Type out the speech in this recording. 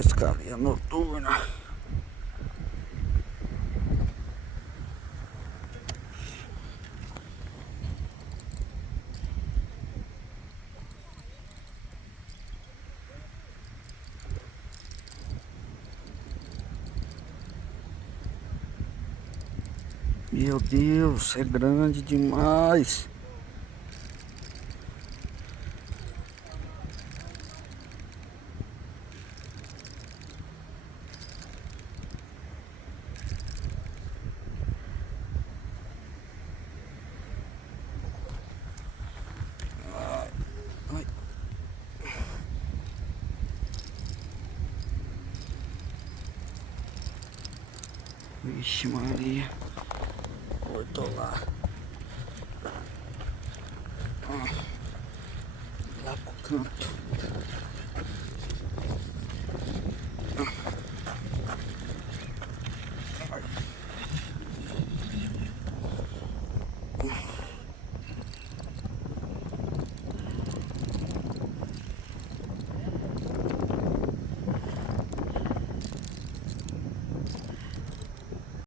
Pescaria noturna. Meu Deus, é grande demais. Ai. Vixe Maria. Cortou lá. Lá pro canto.